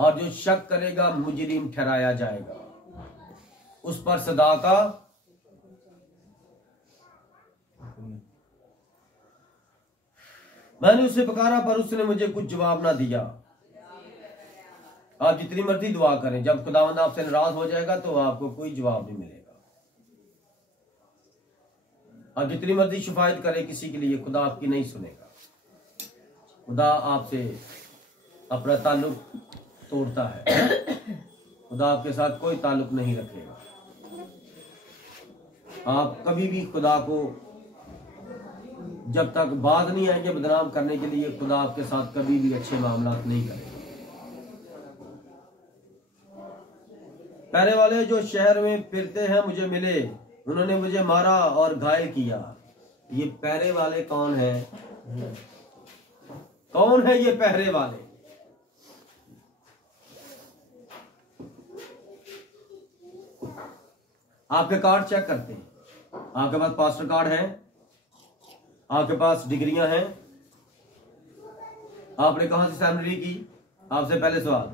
और जो शक करेगा मुजरिम ठहराया जाएगा। उस पर सदा का मैंने उसे पुकारा पर उसने मुझे कुछ जवाब ना दिया। आप जितनी मर्जी दुआ करें, जब खुदावंद आपसे नाराज हो जाएगा तो आपको कोई जवाब नहीं मिलेगा। आप जितनी मर्जी शिफायत करें किसी के लिए, खुदा आपकी नहीं सुनेगा। खुदा आपसे अपना ताल्लुक तोड़ता है। खुदा आपके साथ कोई ताल्लुक नहीं रखेगा। आप कभी भी खुदा को जब तक बात नहीं आएंगे बदनाम करने के लिए, खुदा आपके साथ कभी भी अच्छे मामला नहीं करेगा। पहरे वाले जो शहर में फिरते हैं मुझे मिले, उन्होंने मुझे मारा और घायल किया। ये पहरे वाले कौन है? कौन है ये पहरे वाले? आपके कार्ड चेक करते हैं। आपके पास पास्टर कार्ड है, आपके पास डिग्रियां हैं, आपने कहां से सेमिनरी की? आपसे पहले सवाल,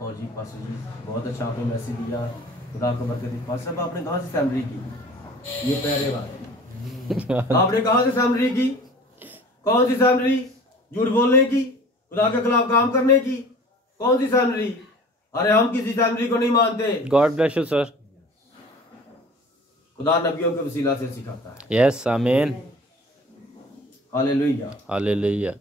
और जी पास्टर जी बहुत अच्छा आपने मैसेज दिया, खुदा को बरकत दी। पास्टर साहब आपने कहां से सेमिनरी की? ये पहले वाले। आपने कहां से सेमिनरी की? कौन सी सेमिनरी? झूठ बोलने की, खुदा के खिलाफ काम करने की? कौन सी सेमिनरी? अरे हम किसी सेमिनरी को नहीं मानते। God bless you sir. खुदा नबियों के वसीला से सिखाता है। यस आमीन। Hallelujah hallelujah.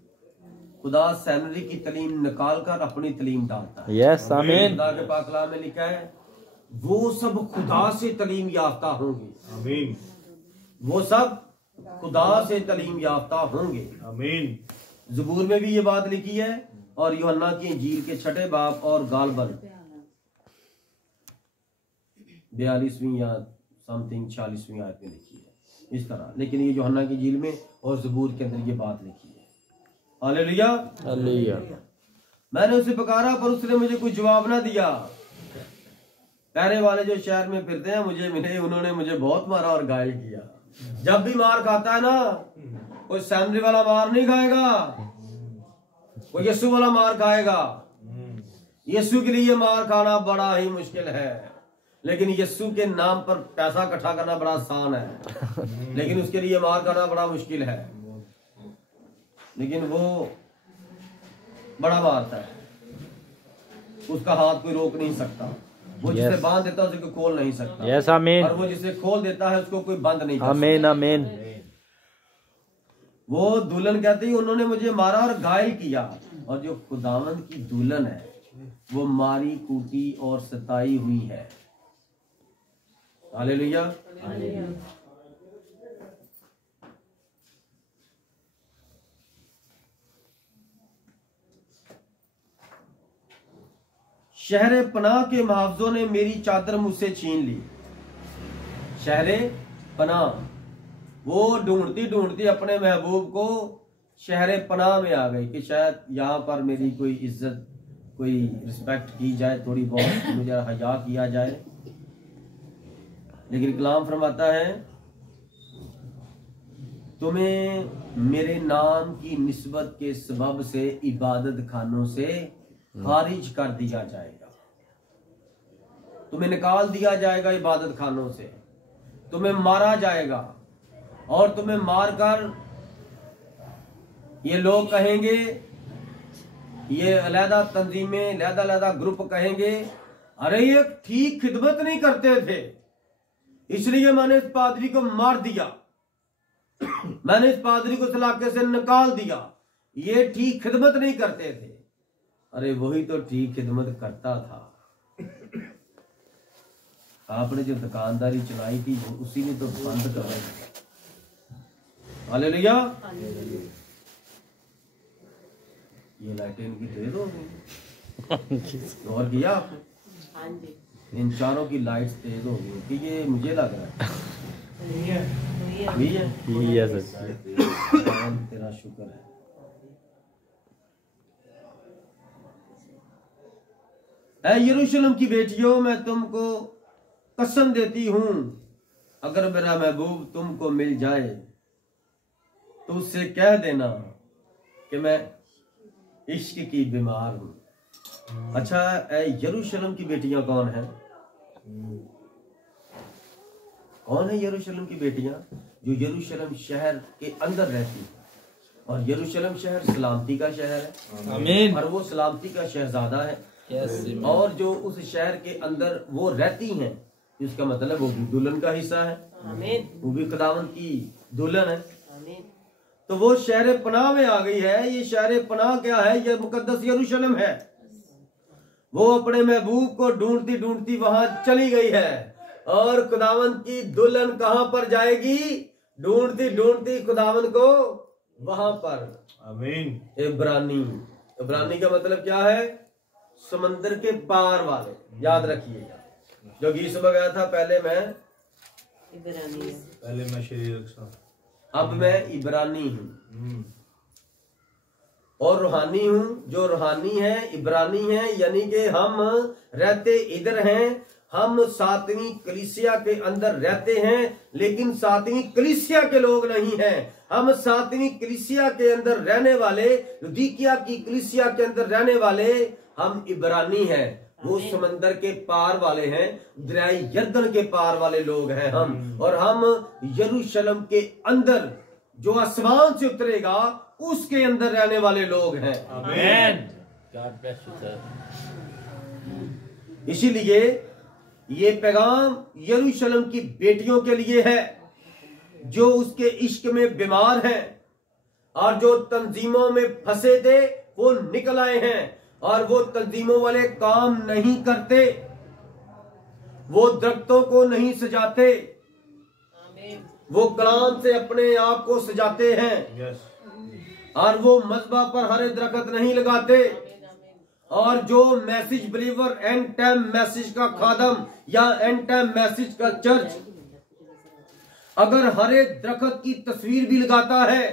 खुदा सेमिनरी की तालीम निकाल कर अपनी तालीम डालता है। यस आमीन। खुदा के पाक कलाम में लिखा है वो सब खुदा से तालीम याफ्ता होंगे। आमीन। वो सब खुदा से तालीम याफ्ता होंगे। आमीन। ज़बूर में भी ये बात लिखी है और यूहन्ना की इंजील के 6 बाब और गालबन 42वीं या समथिंग 46वीं आयत में लिखी है इस तरह। लेकिन ये यूहन्ना की इंजील में और ज़बूर के अंदर ये बात लिखी है। Hallelujah hallelujah. मैंने उसे पुकारा पर उसने मुझे कोई जवाब ना दिया। पहरे वाले जो शहर में फिरते हैं मुझे मिले, उन्होंने मुझे बहुत मारा और घायल किया। जब भी मार खाता है ना, कोई सेमिनरी वाला मार नहीं खाएगा, कोई यीशु वाला मार खाएगा। यीशु के लिए मार खाना बड़ा ही मुश्किल है, लेकिन यीशु के नाम पर पैसा इकट्ठा करना बड़ा आसान है। लेकिन उसके लिए मार खाना बड़ा मुश्किल है, लेकिन वो बड़ा मारता है। उसका हाथ कोई रोक नहीं सकता। वो जिसे बांध देता है उसे कोई खोल नहीं सकता। यस आमीन। और वो जिसे खोल देता है उसको कोई बंद नहीं कर सकता। आमीन आमीन। वो दुल्हन कहती है उन्होंने मुझे मारा और घायल किया। और जो खुदावंद की दुल्हन है वो मारी कूटी और सताई हुई है। हालेलुया। शहरे पनाह के मुहावजों ने मेरी चादर मुझसे छीन ली। शहरे पनाह, वो ढूंढती ढूंढती अपने महबूब को शहरे पनाह में आ गई कि शायद यहाँ पर मेरी कोई इज्जत, कोई रिस्पेक्ट की जाए, थोड़ी बहुत मुझे हया किया जाए। लेकिन कलाम फरमाता है तुम्हें मेरे नाम की निस्बत के सबब से इबादत खानों से खारिज कर दिया जाएगा। तुम्हें निकाल दिया जाएगा इबादत खानों से, तुम्हें मारा जाएगा। और तुम्हें मारकर ये लोग कहेंगे, ये अलहदा तंजीमें, अलहदा ग्रुप कहेंगे अरे ये ठीक खिदमत नहीं करते थे, इसलिए मैंने इस पादरी को मार दिया, मैंने इस पादरी को इस इलाके से निकाल दिया, ये ठीक खिदमत नहीं करते थे। अरे वही तो ठीक खिदमत करता था। आपने जो दुकानदारी चलाई थी उसी ने तो बंद कर दिया। हालेलुया। ये लाइटें इनकी तेज हो गई। और किया आपने? इन चारों की लाइट्स तेज हो गई कि ये मुझे लग रहा है तेरा शुक्र है। ऐ यरूशलेम की बेटियों, मैं तुमको कसम देती हूं अगर मेरा महबूब तुमको मिल जाए तो उससे कह देना कि मैं इश्क की बीमार हूं। अच्छा, यरूशलेम की बेटियां कौन है? कौन है यरूशलेम की बेटियां? जो यरूशलेम शहर के अंदर रहती है। और यरूशलेम शहर सलामती का शहर है। आमीन। और वो सलामती का शहजादा है। और जो उस शहर के अंदर वो रहती हैं, इसका मतलब वो भी दुल्हन का हिस्सा है। वो भी खुदावंद की दुल्हन है। तो वो शहर पनाह में आ गई है। ये शहर पनाह क्या है? ये मुकद्दस यरूशलेम है। वो अपने महबूब को ढूंढती ढूंढती वहां चली गई है। और खुदावंद की दुल्हन कहां पर जाएगी? ढूंढती ढूंढती खुदावंद को वहां पर। आमीन। इब्रानी का मतलब क्या है? समंदर के पार वाले। याद रखिएगा। जो गीत सुबह गया था, पहले मैं शरीर, अब मैं इब्रानी हूँ और रूहानी हूँ। जो रूहानी है इब्रानी है, यानी कि हम रहते इधर हैं। हम 7वीं कलीसिया के अंदर रहते हैं, लेकिन 7वीं कलीसिया के लोग नहीं हैं। हम 7वीं कलीसिया के अंदर रहने वाले, लुदीकिया की कलीसिया के अंदर रहने वाले हम इब्रानी हैं। वो समंदर के पार वाले हैं, दरियाई यरदन के पार वाले लोग हैं हम। और हम यरूशलेम के अंदर जो आसमान से उतरेगा उसके अंदर रहने वाले लोग हैं। आमीन। God bless you, sir. इसीलिए ये पैगाम यरूशलेम की बेटियों के लिए है, जो उसके इश्क में बीमार हैं और जो तंजीमों में फंसे थे वो निकल आए हैं। और वो तंजीमों वाले काम नहीं करते, वो दरख्तों को नहीं सजाते, वो कलाम से अपने आप को सजाते हैं। और वो मज़बा पर हरे दरख्त नहीं लगाते। और जो message believer, and time message का खादम या एंड टाइम मैसेज का चर्च अगर हरे दरख्त की तस्वीर भी लगाता है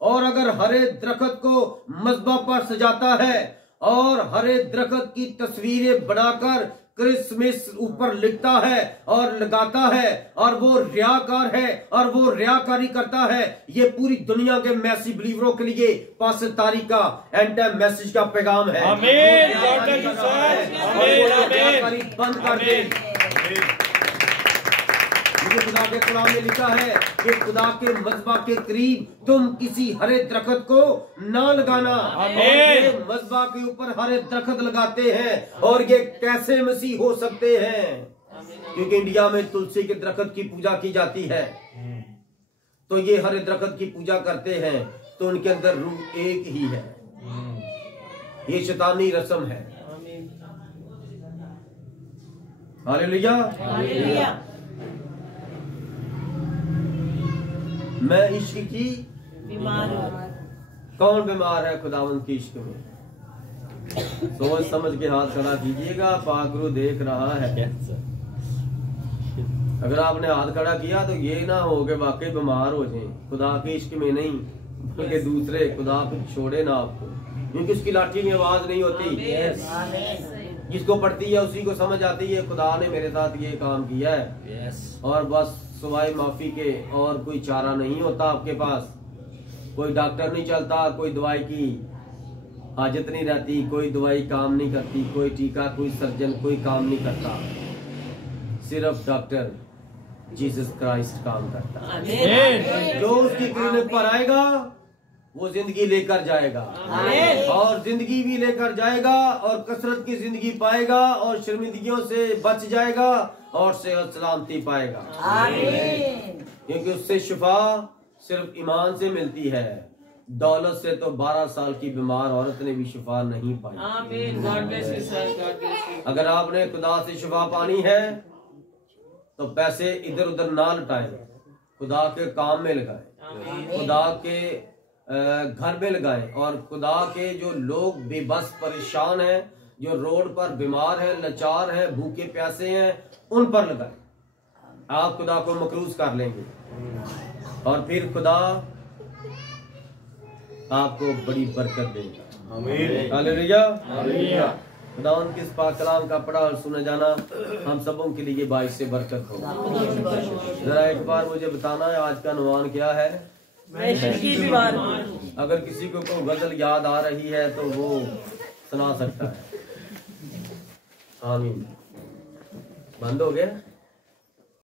और अगर हरे दरख्त को मज़बा पर सजाता है और हरे दरख्त की तस्वीरें बनाकर क्रिसमस ऊपर लिखता है और लगाता है और वो रियाकार है और वो रियाकारी करता है, ये पूरी दुनिया के मैसी बिलीवरों के लिए पासदारी का एंड टाइम मैसेज का पैगाम है। आमीन। रियाकारी बंद कर दे। मुझे खुदा के कलाम में लिखा है कि खुदा के मज़बा के करीब तुम किसी हरे दरख्त को ना लगाना। ये मज़बा के ऊपर हरे दरख्त लगाते हैं। और ये कैसे मसीह हो सकते हैं? क्योंकि इंडिया में तुलसी के दरख्त की पूजा की जाती है, तो ये हरे दरख्त की पूजा करते हैं, तो उनके अंदर रूह एक ही है। ये शैतानी रस्म है। हालेलुया। मैं इश्क की बीमार हूं। कौन बीमार है खुदावंद की इश्क में? सोच समझ के हाथ खड़ा कीजिएगा, पाकरू देख रहा है। अगर आपने हाथ खड़ा किया तो ये ना हो कि वाकई बीमार हो जाए, खुदा के इश्क में नहीं, बल्कि दूसरे खुदा को छोड़े ना आपको, क्योंकि उसकी लाठी में आवाज नहीं होती। जिसको पढ़ती है उसी को समझ आती है खुदा ने मेरे साथ ये काम किया है। और बस सिवाय माफी के और कोई चारा नहीं होता आपके पास। कोई डॉक्टर नहीं चलता, कोई दवाई की हाजत नहीं रहती, कोई दवाई काम नहीं करती, कोई टीका, कोई सर्जन, कोई काम नहीं करता। सिर्फ डॉक्टर जीसस क्राइस्ट काम करता है। जो उसकी क्लिनिक पर आएगा वो जिंदगी लेकर जाएगा, और जिंदगी भी लेकर जाएगा, और कसरत की जिंदगी पाएगा, और शर्मिंदगियों से बच जाएगा, और सेहत सलामती पाएगा। क्योंकि उससे शिफा सिर्फ ईमान से मिलती है। दौलत से तो 12 साल की बीमार औरत ने भी शिफा नहीं पाई। अगर आपने खुदा से शिफा पानी है तो पैसे इधर उधर ना लुटाएं, खुदा के काम में लगाएं, खुदा के घर में लगाएं, और खुदा के जो लोग बेबस परेशान हैं, जो रोड पर बीमार हैं, लाचार हैं, भूखे प्यासे हैं, उन पर लगाएं। आप खुदा को मकरूज कर लेंगे और फिर खुदा आपको बड़ी बरकत देगा। आमीन। हालेलुया। खुदा उनके इस पाक कलाम का पढ़ा और सुना जाना हम सबों के लिए बाइस से बरकत हो। जरा एक बार मुझे बताना है आज का अनुमान क्या है? अगर किसी को कोई गजल याद आ रही है तो वो सुना सकता है। आमीन। बंद हो गया।